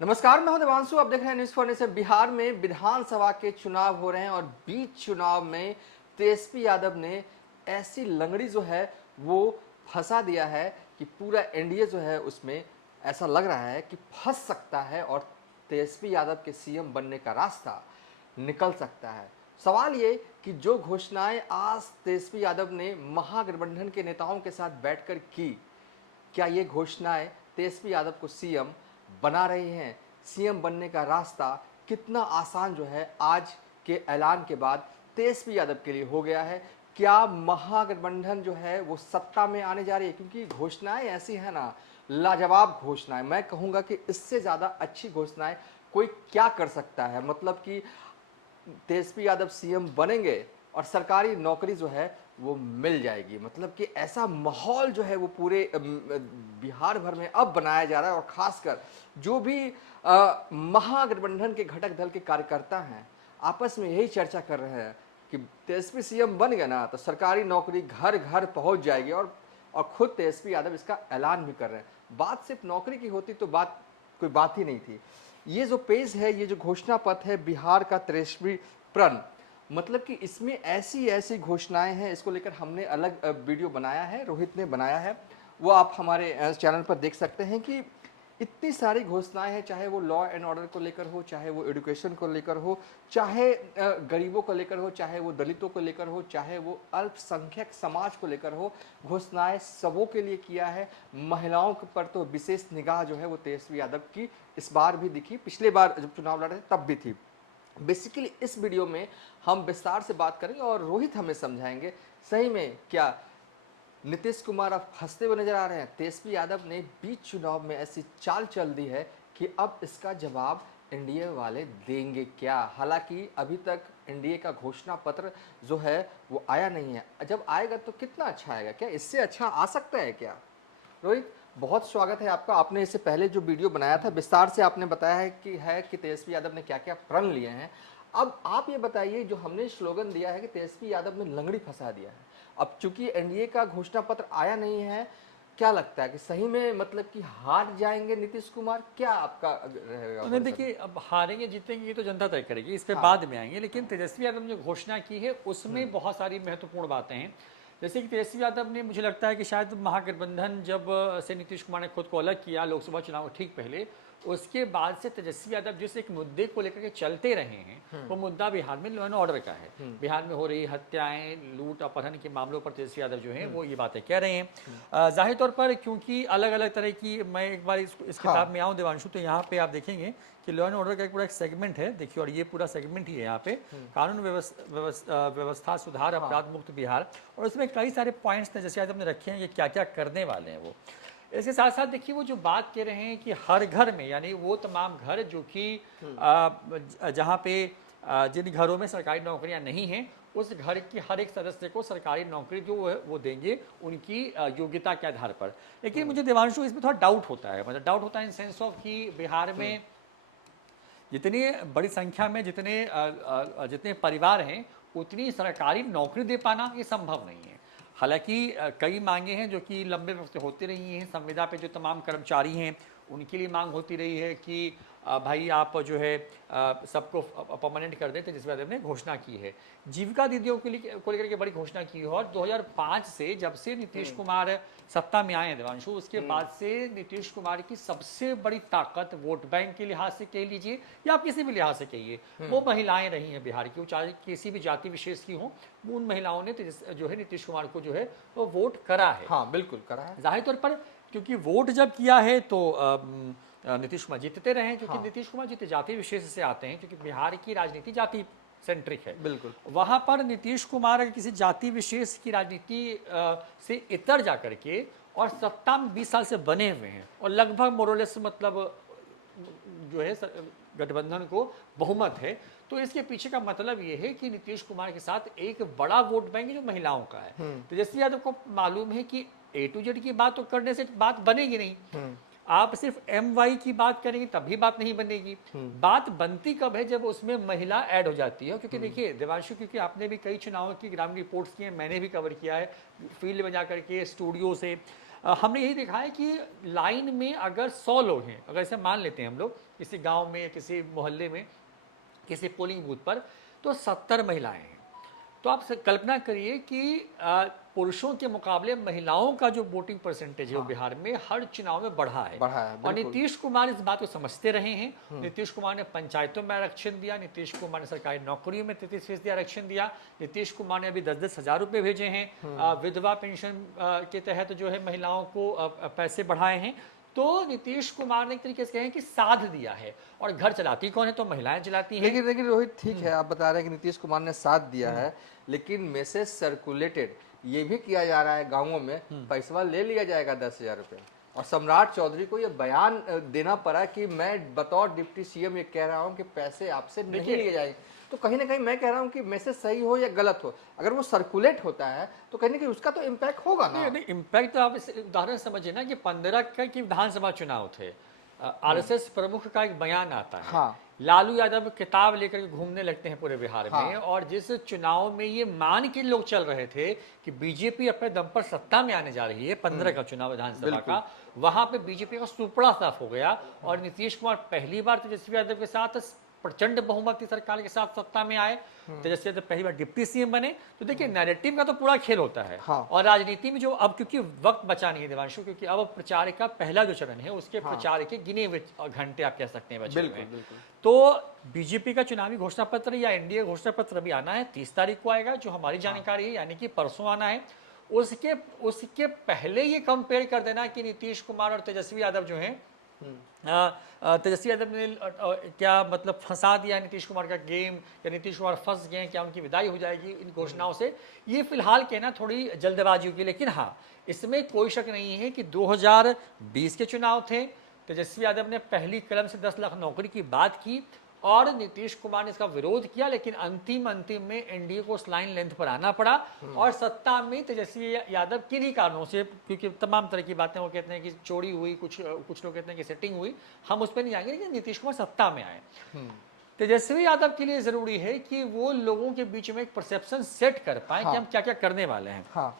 नमस्कार, मैं हूं देवांशु। आप देख रहे हैं न्यूज फॉर नेशन। बिहार में विधानसभा के चुनाव हो रहे हैं और बीच चुनाव में तेजस्वी यादव ने ऐसी लंगड़ी जो है वो फंसा दिया है कि पूरा एनडीए जो है उसमें ऐसा लग रहा है कि फंस सकता है और तेजस्वी यादव के सीएम बनने का रास्ता निकल सकता है। सवाल ये कि जो घोषणाएं आज तेजस्वी यादव ने महागठबंधन के नेताओं के साथ बैठकर की, क्या ये घोषणाएं तेजस्वी यादव को सीएम बना रही हैं? सीएम बनने का रास्ता कितना आसान जो है आज के ऐलान के बाद तेजस्वी यादव के लिए हो गया है? क्या महागठबंधन जो है वो सत्ता में आने जा रही है? क्योंकि घोषणाएं ऐसी है ना, लाजवाब घोषणाएं। मैं कहूँगा कि इससे ज़्यादा अच्छी घोषणाएं कोई क्या कर सकता है। मतलब कि तेजस्वी यादव सीएम बनेंगे और सरकारी नौकरी जो है वो मिल जाएगी। मतलब कि ऐसा माहौल जो है वो पूरे बिहार भर में अब बनाया जा रहा है। और खासकर जो भी महागठबंधन के घटक दल के कार्यकर्ता हैं आपस में यही चर्चा कर रहे हैं कि तेजस्वी सीएम बन गया ना तो सरकारी नौकरी घर घर पहुंच जाएगी। और खुद तेजस्वी यादव इसका ऐलान भी कर रहे हैं। बात सिर्फ नौकरी की होती तो कोई बात ही नहीं थी। ये जो पेज है, ये जो घोषणा पत्र है बिहार का 63 प्रण, मतलब कि इसमें ऐसी ऐसी घोषणाएं हैं। इसको लेकर हमने अलग वीडियो बनाया है, रोहित ने बनाया है, वो आप हमारे चैनल पर देख सकते हैं कि इतनी सारी घोषणाएं हैं। चाहे वो लॉ एंड ऑर्डर को लेकर हो, चाहे वो एजुकेशन को लेकर हो, चाहे गरीबों को लेकर हो, चाहे वो दलितों को लेकर हो, चाहे वो अल्पसंख्यक समाज को लेकर हो। घोषणाएं सबों के लिए किया है। महिलाओं पर तो विशेष निगाह जो है वो तेजस्वी यादव की इस बार भी दिखी, पिछले बार जब चुनाव लड़े थे तब भी थी। बेसिकली इस वीडियो में हम विस्तार से बात करेंगे और रोहित हमें समझाएंगे सही में क्या नीतीश कुमार अब फंसते हुए नजर आ रहे हैं। तेजस्वी यादव ने बीच चुनाव में ऐसी चाल चल दी है कि अब इसका जवाब एनडीए वाले देंगे क्या। हालांकि अभी तक एनडीए का घोषणा पत्र जो है वो आया नहीं है। जब आएगा तो कितना अच्छा आएगा, क्या इससे अच्छा आ सकता है क्या? रोहित, बहुत स्वागत है आपका। आपने इससे पहले जो वीडियो बनाया था विस्तार से आपने बताया है कि तेजस्वी यादव ने क्या क्या प्रण लिए हैं। अब आप ये बताइए, जो हमने स्लोगन दिया है कि तेजस्वी यादव ने लंगड़ी फंसा दिया है, अब चूंकि एनडीए का घोषणा पत्र आया नहीं है, क्या लगता है कि सही में मतलब कि हार जाएंगे नीतीश कुमार? क्या आपका रहेगा? उन्हें देखिए, अब हारेंगे जीतेंगे ये तो जनता तय करेगी, इस पे हाँ। बाद में आएंगे। लेकिन तेजस्वी यादव ने जो घोषणा की है उसमें बहुत सारी महत्वपूर्ण बातें हैं। जैसे कि तेजस्वी यादव ने, मुझे लगता है कि शायद महागठबंधन जब से नीतीश कुमार ने खुद को अलग किया लोकसभा चुनाव ठीक पहले, उसके बाद से तेजस्वी यादव जिस एक मुद्दे को लेकर के चलते रहे हैं वो मुद्दा बिहार में लॉ एंड ऑर्डर का है। बिहार में हो रही हत्याएं, लूट, अपहरण के मामलों पर तेजस्वी यादव जो हैं वो ये बातें कह रहे हैं। जाहिर तौर पर क्योंकि अलग अलग तरह की, मैं एक बार इस किताब में आऊँ देवांशु, तो यहाँ पे आप देखेंगे कि लॉ एंड ऑर्डर का एक पूरा एक सेगमेंट है। देखिए, और ये पूरा सेगमेंट ही है यहाँ पे, कानून व्यवस्था सुधार, अपराध मुक्त बिहार। और उसमें कई सारे पॉइंट्स तेजस्वी यादव ने रखे हैं कि क्या क्या करने वाले हैं वो। इसके साथ साथ देखिए, वो जो बात कह रहे हैं कि हर घर में, यानी वो तमाम घर जो कि जहाँ पे जिन घरों में सरकारी नौकरियां नहीं हैं, उस घर की हर एक सदस्य को सरकारी नौकरी जो है वो देंगे उनकी योग्यता के आधार पर। लेकिन मुझे देवांशु इसमें थोड़ा डाउट होता है, मतलब डाउट होता है इन सेंस ऑफ कि बिहार में जितनी बड़ी संख्या में जितने परिवार हैं उतनी सरकारी नौकरी दे पाना ये संभव नहीं है। हालांकि कई मांगे हैं जो कि लंबे वक्त से होती रही हैं। संविदा पे जो तमाम कर्मचारी हैं उनके लिए मांग होती रही है कि भाई आप जो है सबको परमानेंट कर दें, तो जिस यादव ने घोषणा की है। जीविका दीदियों के लिए को लेकर के बड़ी घोषणा की है। और 2005 से जब से नीतीश कुमार सत्ता में आए हैं देवांशु, उसके बाद से नीतीश कुमार की सबसे बड़ी ताकत वोट बैंक के लिहाज से कह लीजिए या आप किसी भी लिहाज से कहिए, वो महिलाएं रही हैं बिहार की। वो चाहे किसी भी जाति विशेष की हों, उन महिलाओं ने जो है नीतीश कुमार को जो है वो वोट करा है। हाँ, बिल्कुल करा है। जाहिर तौर पर क्योंकि वोट जब किया है तो नीतीश कुमार जीतते रहे हैं, क्योंकि नीतीश कुमार जितने जाति विशेष से आते हैं, क्योंकि बिहार की राजनीति जाति सेंट्रिक है। बिल्कुल। वहां पर नीतीश कुमार अगर किसी जाति विशेष की राजनीति से इतर जा करके और सत्ता में 20 साल से बने हुए हैं और लगभग मोरलेस मतलब जो है गठबंधन को बहुमत है, तो इसके पीछे का मतलब ये है कि नीतीश कुमार के साथ एक बड़ा वोट बैंक जो महिलाओं का है। तेजस्वी यादव को मालूम है कि A to Z की बात तो करने से बात बनेगी नहीं। आप सिर्फ MY की बात करेंगे तभी बात नहीं बनेगी। बात बनती कब है? जब उसमें महिला ऐड हो जाती है। क्योंकि देखिए देवांशु, क्योंकि आपने भी कई चुनावों की ग्राउंड रिपोर्ट्स की हैं, मैंने भी कवर किया है फील्ड में जाकर के, स्टूडियो से। हमने यही देखा है कि लाइन में अगर 100 लोग हैं, अगर ऐसे मान लेते हैं हम लोग किसी गांव में, किसी मोहल्ले में, किसी पोलिंग बूथ पर, तो 70 महिलाएं हैं। तो आप कल्पना करिए कि पुरुषों के मुकाबले महिलाओं का जो वोटिंग परसेंटेज है वो बिहार में हर चुनाव में बढ़ा है। और नीतीश कुमार इस बात को समझते रहे हैं। नीतीश कुमार ने पंचायतों में आरक्षण दिया, नीतीश कुमार ने सरकारी नौकरियों में 33% आरक्षण दिया, नीतीश कुमार ने अभी 10-10 हजार रुपये भेजे हैं, विधवा पेंशन के तहत जो है महिलाओं को पैसे बढ़ाए हैं। तो नीतीश कुमार ने एक तरीके से कहें कि साथ दिया है। और घर चलाती कौन है? तो महिलाएं चलाती हैं। लेकिन रोहित, ठीक है, आप बता रहे हैं कि नीतीश कुमार ने साथ दिया है, लेकिन मैसेज सर्कुलेटेड ये भी किया जा रहा है गांवों में, पैसा ले लिया जाएगा 10,000 रुपये। और सम्राट चौधरी को ये बयान देना पड़ा कि मैं बतौर डिप्टी सीएम ये कह रहा हूँ कि पैसे आपसे नहीं लिए जाएंगे। तो कहीं ना कहीं मैं कह रहा हूँ कि मैसेज सही हो या गलत हो, अगर वो सर्कुलेट होता है तो कहीं ना कहीं उसका तो इम्पैक्ट होगा ना। नहीं, इम्पैक्ट तो आप उदाहरण समझिए ना कि 15 के विधानसभा चुनाव थे, आरएसएस प्रमुख का एक बयान आता है। हाँ। लालू यादव किताब लेकर के घूमने लगते हैं पूरे बिहार में। और जिस चुनाव में ये मान के लोग चल रहे थे कि बीजेपी अपने दम पर सत्ता में आने जा रही है, 15 का चुनाव विधानसभा का, वहां पे बीजेपी का सुपड़ा साफ हो गया। और नीतीश कुमार पहली बार तेजस्वी यादव के साथ प्रचंड बहुमत की सरकार के साथ सत्ता में आए, तेजस्वी यादव पहली बार डिप्टी सीएम बने। तो देखिए, नैरेटिव का तो पूरा खेल होता है। और राजनीति में जो अब, क्योंकि वक्त बचा नहीं है देवांशु, क्योंकि अब प्रचार का पहला जो चरण है उसके प्रचार के गिने हुए घंटे आप कह सकते हैं बचे हुए हैं। तो बीजेपी का चुनावी घोषणा पत्र या एनडीए घोषणा पत्र भी आना है, 30 तारीख को आएगा, जो हमारी जानकारी है, यानी कि परसों आना है। उसके पहले ये कंपेयर कर देना कि नीतीश कुमार और तेजस्वी यादव जो है, तेजस्वी यादव ने क्या मतलब फंसा दिया नीतीश कुमार का गेम, या नीतीश कुमार फंस गए, क्या उनकी विदाई हो जाएगी इन घोषणाओं से, ये फिलहाल कहना थोड़ी जल्दबाजी होगी। लेकिन हाँ, इसमें कोई शक नहीं है कि 2020 के चुनाव थे, तेजस्वी यादव ने पहली कलम से 10 लाख नौकरी की बात की और नीतीश कुमार ने इसका विरोध किया, लेकिन अंतिम में एनडीए को उस लाइन लेंथ पर आना पड़ा। और सत्ता में तेजस्वी यादव किन्हीं कारणों से, क्योंकि तमाम तरह की बातें वो कहते हैं कि चोरी हुई, कुछ लोग कहते हैं कि सेटिंग हुई, हम उस पर नहीं जाएंगे, लेकिन नीतीश कुमार सत्ता में आए। तेजस्वी यादव के लिए जरूरी है कि वो लोगों के बीच में एक परसेप्शन सेट कर पाए कि हम क्या क्या करने वाले हैं।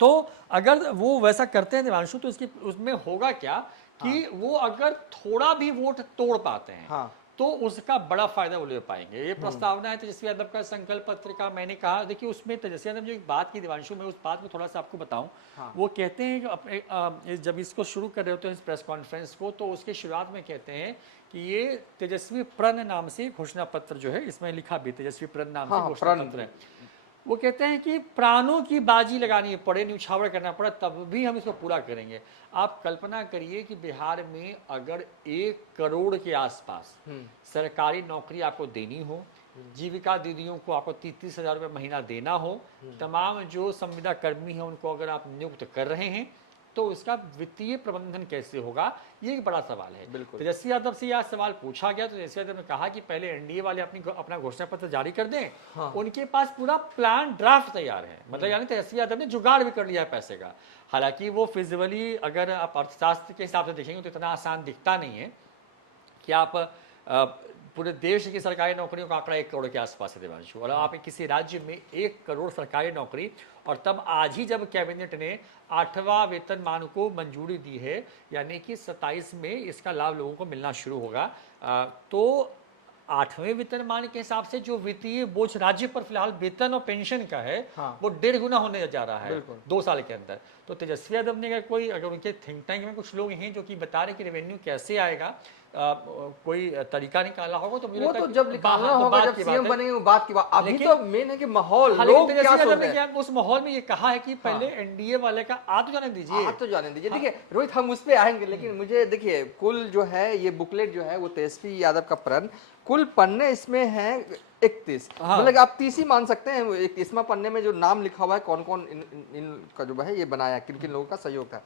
तो अगर वो वैसा करते हैं देवांशु, तो उसमें होगा क्या कि वो अगर थोड़ा भी वोट तोड़ पाते हैं तो उसका बड़ा फायदा वो ले पाएंगे। ये प्रस्तावना है तेजस्वी यादव का संकल्प पत्र का। मैंने कहा, देखिए, उसमें तेजस्वी यादव जो एक बात की देवांशु, मैं उस बात में थोड़ा सा आपको बताऊं। वो कहते हैं कि जब इसको शुरू कर रहे होते हैं इस प्रेस कॉन्फ्रेंस को, तो उसके शुरुआत में कहते हैं कि ये तेजस्वी प्रण नाम से घोषणा पत्र जो है, इसमें लिखा भी तेजस्वी प्रण नाम से घोषणा पत्र है। वो कहते हैं कि प्राणों की बाजी लगानी पड़े, न्यौछावर करना पड़े, तब भी हम इसको पूरा करेंगे। आप कल्पना करिए कि बिहार में अगर 1 करोड़ के आसपास सरकारी नौकरी आपको देनी हो, जीविका दीदियों को आपको 30-30 हजार रुपये महीना देना हो, तमाम जो संविदा कर्मी हैं उनको अगर आप नियुक्त कर रहे हैं, तो इसका वित्तीय प्रबंधन कैसे होगा, ये एक बड़ा सवाल है। बिल्कुल। तेजस्वी यादव से यह सवाल पूछा गया तो तेजस्वी यादव ने कहा कि पहले एनडीए वाले अपना घोषणा पत्र जारी कर दें। उनके पास पूरा प्लान ड्राफ्ट तैयार है, मतलब यानी तेजस्वी यादव ने जुगाड़ भी कर लिया है पैसे का। हालांकि वो फिजिबली अगर आप अर्थशास्त्र के हिसाब से देखेंगे तो इतना आसान दिखता नहीं है कि आप पूरे देश की सरकारी नौकरियों का आंकड़ा 1 करोड़ के आसपास है देवांशु, और आप किसी राज्य में 1 करोड़ सरकारी नौकरी, और तब आज ही जब कैबिनेट ने 8वां वेतनमान को मंजूरी दी है, यानी कि 27 में इसका लाभ लोगों को मिलना शुरू होगा, तो 8वें वेतनमान के हिसाब से जो वित्तीय बोझ राज्य पर फिलहाल वेतन और पेंशन का है, वो 1.5 गुना होने जा रहा है 2 साल के अंदर। तो तेजस्वी यादव ने अगर उनके थिंक टैंक में कुछ लोग हैं जो कि बता रहे कि रेवेन्यू कैसे आएगा, कोई तरीका निकाला होगा, तो मुझे तो जब निकालना होगा, जब सीएम बनेंगे, वो बात की बात। अभी तो मेन है कि माहौल, लोग क्या सोच रहे हैं। उस माहौल में ये कहा है कि पहले एनडीए वाले का आ तो जाने दीजिए। देखिए रोहित, हम उस पे आएंगे, लेकिन मुझे देखिए, कुल जो है ये बुकलेट जो है वो तेजस्वी यादव का प्रण, कुल पन्ने इसमें हैं 31। मतलब आप 30 ही मान सकते हैं। 31वां पन्ने में जो नाम लिखा हुआ है, कौन कौन इनका जो है ये बनाया, किन किन लोगों का सहयोग था।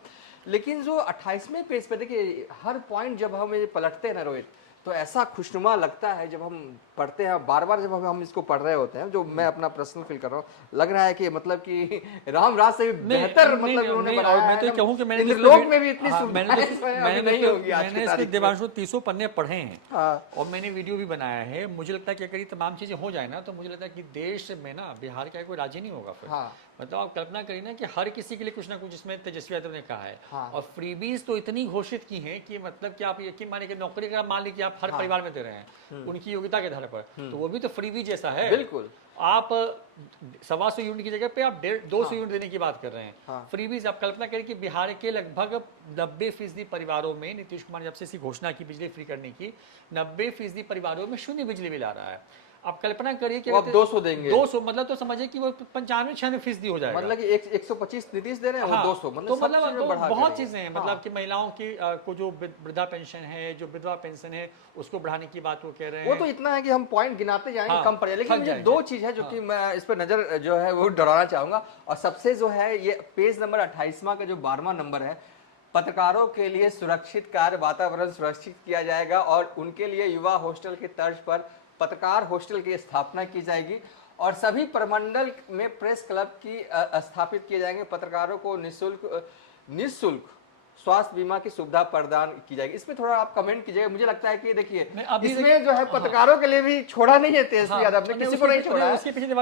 लेकिन जो 28वें पेज पे देखिए, हर पॉइंट जब हम ये पलटते हैं ना रोहित, तो ऐसा खुशनुमा लगता है जब हम पढ़ते हैं, बार बार जब हम इसको पढ़ रहे होते हैं, जो मैं अपना पर्सनल फील कर रहा हूँ, लग रहा है कि मतलब कि राम राज से भी बेहतर मतलब उन्होंने बनाया और मैं तो है। कहूँ कि मैंने इंद्रलोक में भी इतनी हाँ, सुविधाएं नहीं होगी आज मैंने की इसके तारीख में। देवांशु 300 पन्ने पढ़े हैं हाँ। और मैंने वीडियो भी बनाया है। मुझे लगता है कि अगर ये तमाम चीजें हो जाए ना तो मुझे लगता है कि देश में ना बिहार का कोई राज्य नहीं होगा फिर। हाँ। मतलब आप कल्पना करिए ना कि हर किसी के लिए कुछ ना कुछ, इसमें तेजस्वी यादव ने कहा है। हाँ। और फ्रीबीज तो इतनी घोषित की हैं कि मतलब कि आप यकीन मानिए कि नौकरी अगर आप मान लीजिए आप हर परिवार में दे रहे हैं उनकी योग्यता के आधार पर, तो वो भी तो फ्रीबी जैसा है। बिल्कुल। आप 125 यूनिट की जगह पे आप 200 यूनिट देने की बात कर रहे हैं। हाँ। फ्रीबीज आप कल्पना करें कि बिहार के लगभग 90% परिवारों में नीतीश कुमार ने जब से इसकी घोषणा की बिजली फ्री करने की, 90% परिवारों में शून्य बिजली बिल आ रहा है। आप कल्पना करिए कि वो आप 200 देंगे। 200 मतलब तो समझिए कि वो 95-96% हो जाएगा। मतलब कि 125 नीतीश दे रहे हैं, वो 200 तो सब चीज़ में मतलब बढ़ा के बहुत देंगे। चीजें हैं। मतलब कि महिलाओं की को जो वृद्धा पेंशन है, जो विधवा पेंशन है, उसको बढ़ाने की बात वो कह रहे हैं। वो तो इतना है कि हम पॉइंट गिनाते जाएंगे, हाँ, कम पड़ जाए। लेकिन थक मुझे जाएंगे। 2 चीज है जो कि मैं इस पर नजर जो है वो डराना चाहूंगा। और सबसे जो है ये पेज नंबर 28वां का जो 12वां नंबर है, पत्रकारों के लिए सुरक्षित कार्य वातावरण सुरक्षित किया जाएगा और उनके लिए युवा हॉस्टल की तर्ज पर पत्रकार हॉस्टल की स्थापना की जाएगी और सभी प्रमंडल में प्रेस क्लब की स्थापित किए जाएंगे। पत्रकारों को निःशुल्क स्वास्थ्य बीमा की सुविधा प्रदान की जाएगी। इसमें थोड़ा आप कमेंट कीजिएगा। मुझे लगता है कि देखिए इसमें जो है पत्रकारों के लिए भी छोड़ा नहीं है तेजस्वी यादव ने, किसी को नहीं छोड़ा है। उसके पीछे दो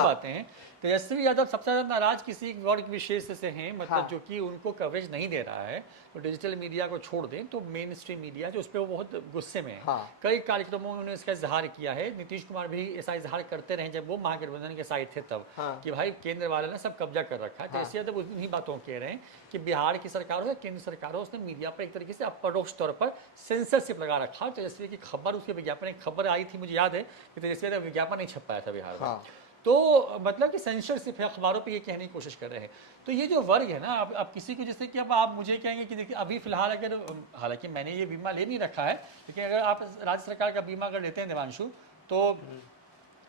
बातें हैं। तेजस्वी यादव सबसे ज्यादा नाराज किसी वर्ग विशेष से हैं, मतलब जो कि उनको कवरेज नहीं दे रहा है। तो डिजिटल मीडिया को छोड़ दें तो मेन स्ट्रीम मीडिया जो उस पर वो बहुत गुस्से में है। कई कार्यक्रमों में उन्होंने इसका इजहार किया है। नीतीश कुमार भी ऐसा इजहार करते रहे जब वो महागठबंधन के साइड थे तब, कि भाई केंद्र वाले ने सब कब्जा कर रखा है। तेजस्वी यादव उन्हीं बातों कह रहे हैं कि बिहार की सरकार हो या केंद्र सरकार हो, उसने मीडिया पर एक तरीके से अपरोक्ष तौर पर सेंसरशिप लगा रखा। तेजस्वी की खबर, उसके विज्ञापन, एक खबर आई थी, मुझे याद है कि तेजस्वी यादव विज्ञापन नहीं छप पाया था बिहार में। तो मतलब कि सेंसरशिप है, अखबारों पे ये कहने की कोशिश कर रहे हैं। तो ये जो वर्ग है ना, अब किसी को, जैसे कि अब आप मुझे कहेंगे कि देखिए अभी फिलहाल अगर, हालांकि मैंने ये बीमा ले नहीं रखा है, लेकिन अगर आप राज्य सरकार का बीमा अगर लेते हैं देवांशु, तो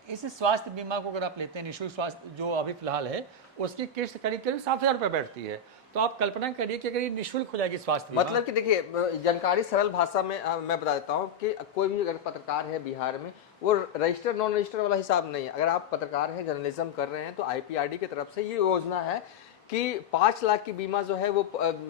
इस स्वास्थ्य बीमा को अगर आप लेते हैं, निःशुल्क स्वास्थ्य जो अभी फिलहाल है, उसकी किस्त करीब करीब 7,000 रुपये बैठती है। तो आप कल्पना करिए कि अगर ये निःशुल्क हो जाएगी स्वास्थ्य बीमा, मतलब कि देखिए जानकारी सरल भाषा में मैं बता देता हूँ कि कोई भी अगर पत्रकार है बिहार में, वो रजिस्टर नॉन रजिस्टर वाला हिसाब नहीं है। अगर आप पत्रकार हैं, जर्नलिज्म कर रहे हैं, तो IPRD की तरफ से ये योजना है कि 5 लाख की बीमा जो है वो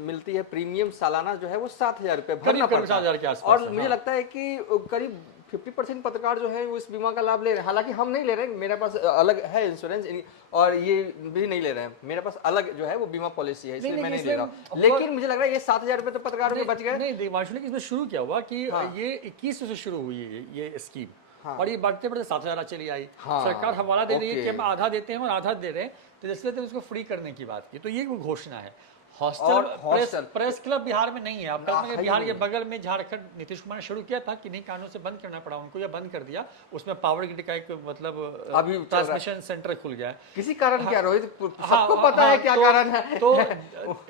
मिलती है। प्रीमियम सालाना जो है वो 7,000 रुपये भरना पड़ता है। और मुझे लगता है कि करीब 50% पत्रकार जो है वो इस बीमा का लाभ ले रहे हैं। हालांकि हम नहीं ले रहे हैं, मेरे पास अलग है इंश्योरेंस, और ये भी नहीं ले रहे हैं। मेरे पास अलग जो है वो बीमा पॉलिसी है, इसलिए मैं नहीं ले रहा हूँ। लेकिन मुझे लग रहा है ये 7,000 रुपये तो पत्रकारों के बच गए। नहीं देवांशु ने इसमें शुरू क्या हुआ कि ये 21 से शुरू हुई है ये स्कीम, और ये बढ़ते बढ़ते 7,000 चली आई। सरकार हवाला दे रही है कि हम आधा देते हैं और आधा दे रहे हैं, तो इसलिए तो उसको फ्री करने की बात की। तो ये घोषणा है। हॉस्टल प्रेस क्लब बिहार में नहीं है। आप बिहार के बगल में झारखंड नीतीश कुमार ने शुरू किया था कि नहीं, कानून से बंद करना पड़ा उनको, या बंद कर दिया। उसमें पावर ग्रिड का एक मतलब अभी ट्रांसमिशन सेंटर खुल गया है। किसी कारण क्या रोहित, सबको पता है क्या कारण है। तो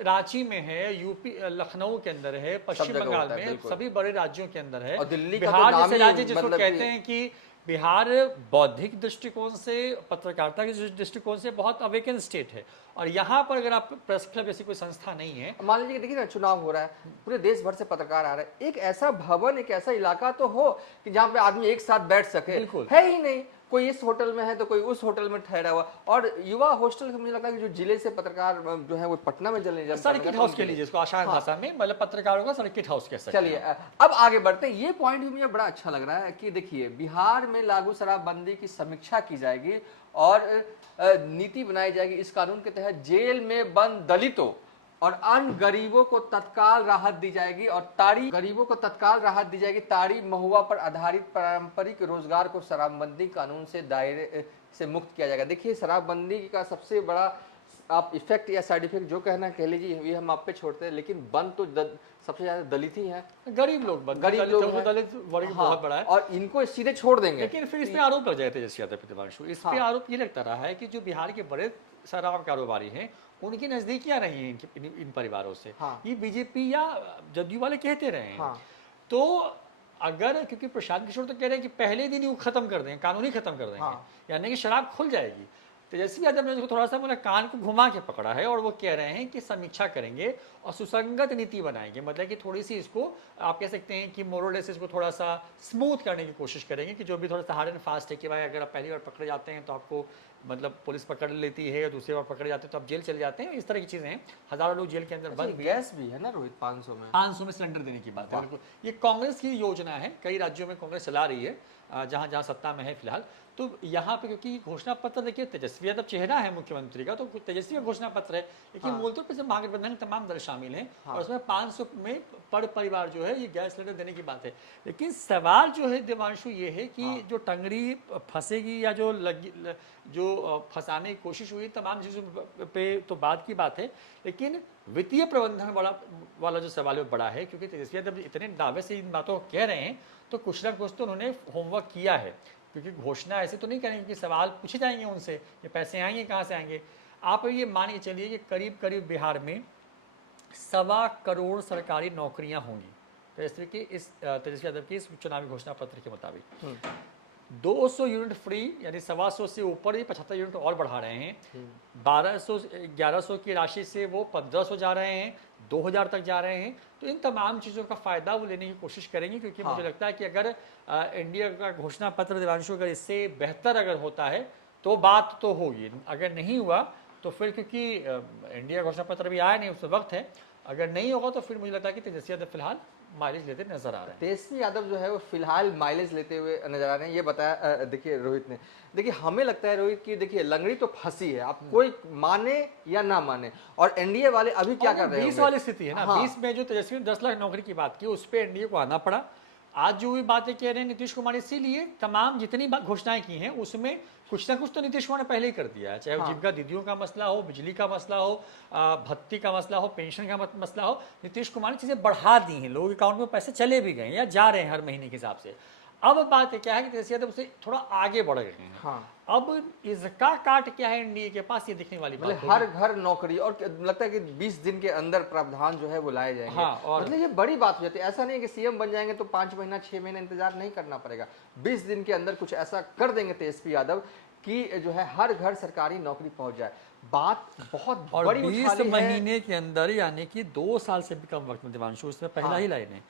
रांची में है, यूपी लखनऊ के अंदर है, पश्चिम बंगाल में, सभी बड़े राज्यों के अंदर है। बिहार जैसे राज्य जिसको कहते हैं कि बिहार बौद्धिक दृष्टिकोण से, पत्रकारिता के दृष्टिकोण से बहुत अवेकन स्टेट है। और यहाँ पर अगर आप प्रेस क्लब जैसी कोई संस्था नहीं है, मान लीजिए देखिए ना, चुनाव हो रहा है, पूरे देश भर से पत्रकार आ रहे हैं, एक ऐसा भवन, एक ऐसा इलाका तो हो कि जहाँ पे आदमी एक साथ बैठ सके। है ही नहीं। कोई इस होटल में है तो कोई उस होटल में ठहरा हुआ। और युवा हॉस्टल मुझे लगता है कि जो जिले से पत्रकार जो है वो पटना में चले जाते हैं, सर्किट हाउस के लिए, जिसको आसान भाषा में मतलब पत्रकारों का सर्किट हाउस कह सकते हैं। चलिए अब आगे बढ़ते हैं। ये पॉइंट भी मुझे बड़ा अच्छा लग रहा है कि देखिए बिहार में लागू शराबबंदी की समीक्षा की जाएगी और नीति बनाई जाएगी। इस कानून के तहत जेल में बंद दलितों और अन्य गरीबों को तत्काल राहत दी जाएगी और ताड़ी महुआ पर आधारित पारंपरिक रोजगार को शराबबंदी कानून से दायरे से मुक्त किया जाएगा। देखिए शराबबंदी का सबसे बड़ा आप इफेक्ट या साइड इफेक्ट जो कहना कह लीजिए, ये हम आप पे छोड़ते हैं, लेकिन बंद तो सबसे ज्यादा दलित ही है, गरीब लोग दलित वर्ग बहुत बड़ा है, और इनको सीधे छोड़ देंगे। लेकिन फिर इस पे आरोप लग जाते हैं जैसे देवांशु, इस पे आरोप ये लगता रहा है कि जो बिहार के बड़े शराब कारोबारी हैं उनकी नजदीकियां रही हैं इन परिवारों से। ये बीजेपी या जदयू वाले कहते रहे हैं। तो अगर, क्योंकि प्रशांत किशोर तो कह रहे हैं कि पहले दिन ही खत्म कर दें, कानूनी खत्म कर देंगे, यानी कि शराब खुल जाएगी। तेजस्वी यादव ने उसको थोड़ा सा मतलब कान को घुमा के पकड़ा है और वो कह रहे हैं कि समीक्षा करेंगे और सुसंगत नीति बनाएंगे, मतलब कि थोड़ी सी इसको आप कह सकते हैं कि मोरलेस इसको थोड़ा सा स्मूथ करने की कोशिश करेंगे कि जो भी थोड़ा सा हार्ड एंड फास्ट है कि भाई अगर आप पहली बार पकड़े जाते हैं तो आपको मतलब पुलिस पकड़ लेती है, और दूसरी बार पकड़े जाते हैं तो आप जेल चले जाते हैं। इस तरह की चीज़ें हैं, हज़ारों लोग जेल के अंदर बंद भी हैं। गैस भी है ना रोहित 500 में 500 में सिलेंडर देने की बात है, बिल्कुल। ये कांग्रेस की योजना है, कई राज्यों में कांग्रेस चला रही है, जहां जहां सत्ता में है फिलहाल। तो यहाँ पे क्योंकि घोषणा पत्र देखिए तेजस्वी यादव चेहरा है मुख्यमंत्री का, तो तेजस्वी का घोषणा पत्र है, लेकिन मूल तौर पर महागठबंधन के तमाम दल शामिल हैं और उसमें 500 में पर परिवार जो है ये गैस सिलेंडर देने की बात है। लेकिन सवाल जो है देवांशु ये है कि जो टंगड़ी फंसेगी या जो फंसाने की कोशिश हुई तमाम चीज़ों पे तो बाद की बात है, लेकिन वित्तीय प्रबंधन वाला जो सवाल है वो बड़ा है, क्योंकि तेजस्वी यादव इतने दावे से इन बातों को कह रहे हैं तो कुछ ना कुछ तो उन्होंने होमवर्क किया है, क्योंकि घोषणा ऐसे तो नहीं करेंगे कि सवाल पूछे जाएंगे उनसे, ये पैसे आएंगे कहाँ से आएंगे। आप ये मान के चलिए कि करीब करीब बिहार में 1.25 करोड़ सरकारी नौकरियां होंगी तेजस्वी यादव की इस चुनावी घोषणा पत्र के मुताबिक। 200 यूनिट फ्री, यानी 125 से ऊपर ही 75 यूनिट और बढ़ा रहे हैं। 1100 की राशि से वो 1500 जा रहे हैं, 2000 तक जा रहे हैं। तो इन तमाम चीज़ों का फ़ायदा वो लेने की कोशिश करेंगे, क्योंकि मुझे लगता है कि अगर इंडिया का घोषणा पत्र देवांशु अगर इससे बेहतर अगर होता है तो बात तो होगी, अगर नहीं हुआ तो फिर क्योंकि इंडिया घोषणा पत्र भी आया नहीं, उस वक्त है, अगर नहीं होगा तो फिर मुझे लगता है कि तेजस्वी यादव फिलहाल माइलेज लेते नजर आ रहे हैं। तेजस्वी यादव जो है वो फिलहाल माइलेज लेते हुए नजर आ रहे हैं, ये बताया देखिए रोहित ने। देखिए हमें लगता है रोहित कि देखिए लंगड़ी तो फंसी है, आप कोई माने या ना माने, और एनडीए वाले अभी क्या कर रहे हैं 20 वाली स्थिति है ना। हाँ। 20 में जो तेजस्वी ने 10 लाख नौकरी की बात की उस पर एनडीए को आना पड़ा। आज जो भी बातें कह रहे हैं नीतीश कुमार, इसीलिए तमाम जितनी घोषणाएं की हैं उसमें कुछ ना कुछ तो नीतीश कुमार ने पहले ही कर दिया है, चाहे वो जीविका दीदियों का मसला हो, बिजली का मसला हो, भत्ती का मसला हो, पेंशन का मसला हो, नीतीश कुमार ने चीज़ें बढ़ा दी हैं, लोगों के अकाउंट में पैसे चले भी गए या जा रहे हैं हर महीने के हिसाब से। अब बात क्या है कि तेजस्वी यादव उससे थोड़ा आगे बढ़ गए हैं। हाँ। अब इसका काट क्या है एनडीए के पास, ये दिखने वाली बात मतलब हर घर नौकरी, और लगता है कि 20 दिन के अंदर प्रावधान जो है वो लाए जाएंगे। हाँ, और मतलब ये बड़ी बात हो जाती है। ऐसा नहीं है कि सीएम बन जाएंगे तो 5 महीना 6 महीना इंतजार नहीं करना पड़ेगा, 20 दिन के अंदर कुछ ऐसा कर देंगे तेजस्वी यादव कि जो है हर घर सरकारी नौकरी पहुंच जाए। बात बहुत और बड़ी 20 महीने के अंदर, यानी कि 2 साल से भी कम वक्त में देवांशु, उसमें पहला ही लाइन है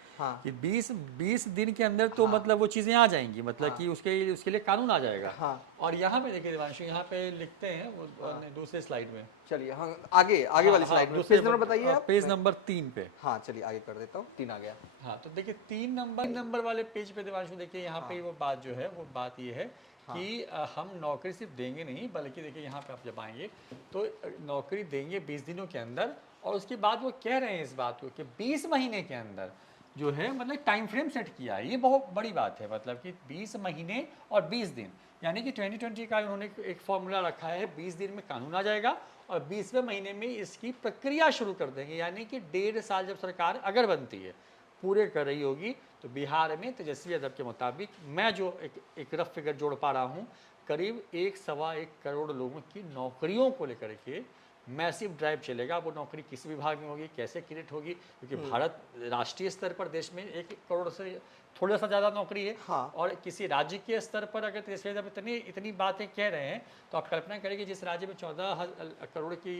कि 20 दिन के अंदर तो मतलब वो चीजें आ जाएंगी, मतलब कि उसके लिए कानून आ जाएगा। और यहाँ पे देखिए देवांशु, यहाँ पे लिखते हैं वो दूसरे स्लाइड में, चलिए हाँ आगे वाली स्लाइड में पेज नंबर बताइए आप। पेज नंबर 3 पे। हाँ चलिए आगे कर देता हूँ, 3 आ गया। हाँ तो देखिए 3 नंबर वाले पेज पे देवांशु देखिए यहाँ पे वो बात जो है वो बात ये है कि हम नौकरी सिर्फ देंगे नहीं, बल्कि देखिए यहाँ पे आप जब आएंगे तो नौकरी देंगे 20 दिनों के अंदर, और उसके बाद वो कह रहे हैं इस बात को कि 20 महीने के अंदर जो है मतलब टाइम फ्रेम सेट किया है। ये बहुत बड़ी बात है, मतलब कि 20 महीने और 20 दिन, यानी कि 2020 का उन्होंने एक फॉर्मूला रखा है, 20 दिन में कानून आ जाएगा और 20वें महीने में इसकी प्रक्रिया शुरू कर देंगे, यानी कि 1.5 साल जब सरकार अगर बनती है पूरे कर रही होगी तो बिहार में तेजस्वी यादव के मुताबिक, मैं जो एक रफ फिगर जोड़ पा रहा हूँ, करीब 1.25 करोड़ लोगों की नौकरियों को लेकर के मैसिव ड्राइव चलेगा। वो नौकरी किस विभाग में होगी, कैसे क्रिएट होगी, क्योंकि भारत राष्ट्रीय स्तर पर देश में 1 करोड़ से थोड़ा सा ज़्यादा नौकरी है। और किसी राज्य के स्तर पर अगर तेजस्वी यादव इतनी बातें कह रहे हैं तो आप कल्पना करें कि जिस राज्य में 14 करोड़ की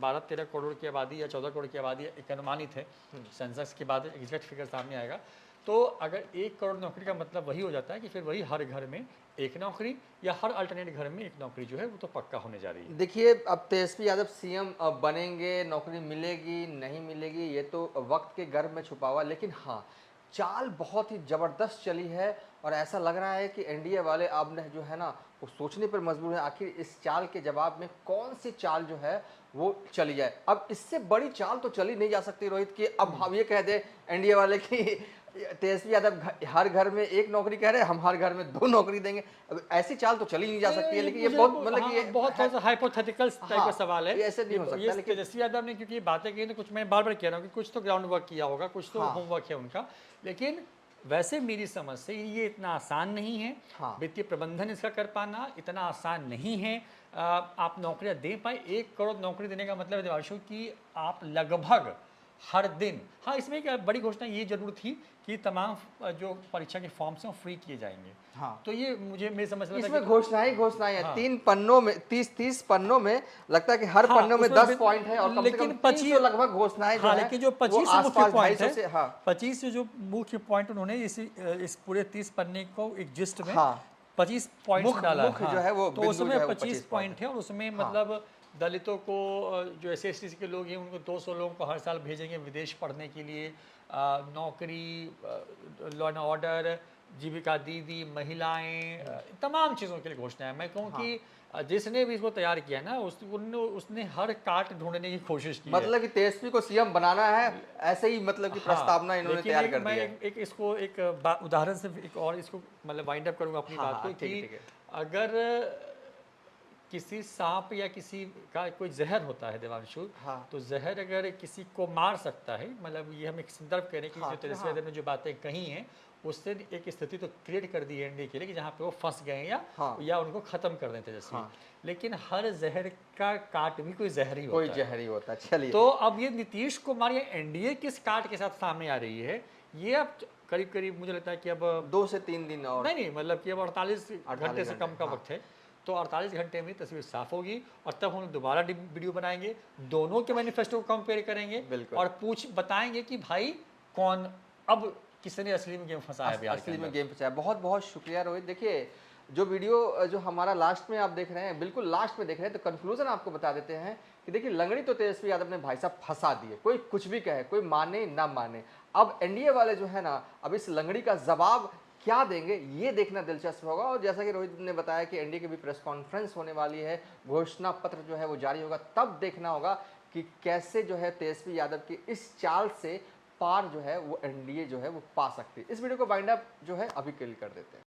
12-13 करोड़ की आबादी या 14 करोड़ की आबादी एक अनुमानित है, सेंसस के बाद एग्जैक्ट फिगर सामने आएगा, तो अगर 1 करोड़ नौकरी का मतलब वही हो जाता है कि फिर वही हर घर में एक नौकरी या हर अल्टरनेट घर में एक नौकरी जो है वो तो पक्का होने जा रही है। देखिए अब तेजस्वी यादव सीएम बनेंगे, नौकरी मिलेगी नहीं मिलेगी ये तो वक्त के गर्भ में छुपा हुआ, लेकिन हाँ चाल बहुत ही ज़बरदस्त चली है और ऐसा लग रहा है कि एनडीए वाले अब जो है ना वो सोचने पर मजबूर है आखिर इस चाल के जवाब में कौन सी चाल जो है वो चली जाए। अब इससे बड़ी चाल तो चली नहीं जा सकती रोहित कि अब हम ये कह दें एनडीए वाले कि तेजस्वी यादव हर घर में एक नौकरी कह रहे हैं, हम हर घर में 2 नौकरी देंगे। अब ऐसी चाल तो चली नहीं जा सकती है, लेकिन ये बहुत मतलब कि ये बहुत हाइपोथेटिकल टाइप का सवाल है, ऐसे नहीं हो सकता। लेकिन तेजस्वी यादव ने क्योंकि बातें की तो कुछ मैं बार बार कह रहा हूँ कि कुछ तो ग्राउंड वर्क किया होगा, कुछ तो होमवर्क है उनका, लेकिन वैसे मेरी समझ से ये इतना आसान नहीं है। वित्तीय प्रबंधन इसका कर पाना इतना आसान नहीं है। आप नौकरियां दे पाए, 1 करोड़ नौकरी देने का मतलब देवांशु कि आप लगभग हर दिन। हाँ, इसमें एक बड़ी घोषणा ये जरूर थी कि तमाम जो परीक्षा के फॉर्म्स हैं वो फ्री किए जाएंगे। हाँ, तो ये मुझे मेरी समझ में इसमें घोषणाएं है। हाँ। 3 पन्नों में 30 पन्नों में लगता है कि हर हाँ, पन्नों में उसमें 10 पॉइंट है और कम से कम 300 लगभग घोषणाएं जो हाँ, है लेकिन जो 25 वो मुख्य आसपास पॉइंट 250 से है, हाँ 25 जो मुख्य पॉइंट उन्होंने इस पूरे 30 पन्ने को एक जिस्ट में हाँ 25 पॉइंट्स डाला है। मुख्य हाँ, जो है वो तो बिंदु उसमें जो है वो 25 पॉइंट है और उसमें हाँ। मतलब दलितों को जो SC/ST के लोग हैं उनको 200 लोगों को हर साल भेजेंगे विदेश पढ़ने के लिए, नौकरी, लॉ एंड ऑर्डर, जीविका दीदी, महिलाएं, तमाम चीज़ों के लिए घोषणा है। मैं कहूँ कि जिसने भी इसको तैयार किया ना उसने हर काट ढूंढने की कोशिश की है। मतलब कि तेजस्वी को सीएम बनाना है, ऐसे ही मतलब कि प्रस्तावना इन्होंने लेकिन तैयार कर दी है। मैं इसको एक उदाहरण से एक और इसको मतलब वाइंड अप करूंगा अपनी बात को ठीक है, कि ठीक है। अगर किसी सांप या किसी का कोई जहर होता है देवांशु, हाँ। तो जहर अगर किसी को मार सकता है, मतलब ये हम एक संदर्भ कह रहे हैं कि हाँ, जो तेजस्वी यादव ने जो बातें कही हैं उससे एक स्थिति तो क्रिएट कर दी है एनडीए के लिए कि जहाँ पे वो फंस गए या उनको खत्म कर दें तेजस्वी। लेकिन हर जहर का काट भी कोई जहर ही होता है। कोई जहर ही होता है। चलिए, तो अब ये नीतीश कुमार या एनडीए किस काट के साथ सामने आ रही है, ये अब करीब करीब मुझे लगता है कि अब 2 से 3 दिन और नहीं मतलब कि अब 48 घंटे से कम का हाँ। वक्त है। तो 48 घंटे में तस्वीर साफ होगी और तब हम दोबारा वीडियो बनाएंगे, दोनों के मैनिफेस्टो को कंपेयर करेंगे और बताएंगे कि भाई कौन अब किसने असली में गेम फंसाया बिहार के असली में अंदर। गेम फंसाया। बहुत बहुत शुक्रिया रोहित। देखिए, जो वीडियो जो हमारा लास्ट में आप देख रहे हैं, बिल्कुल लास्ट में देख रहे हैं, तो कंक्लूजन आपको बता देते हैं कि देखिए, लंगड़ी तो तेजस्वी यादव ने भाई साहब फंसा दिए, कोई कुछ भी कहे, कोई माने ना माने। अब एनडीए वाले जो है ना, अब इस लंगड़ी का जवाब क्या देंगे ये देखना दिलचस्प होगा। और जैसा कि रोहित ने बताया कि एनडीए की भी प्रेस कॉन्फ्रेंस होने वाली है, घोषणा पत्र जो है वो जारी होगा, तब देखना होगा कि कैसे जो है तेजस्वी यादव की इस चाल से पार जो है वो एनडीए जो है वो पा सकती है। इस वीडियो को वाइंड अप जो है अभी के लिए कर देते हैं।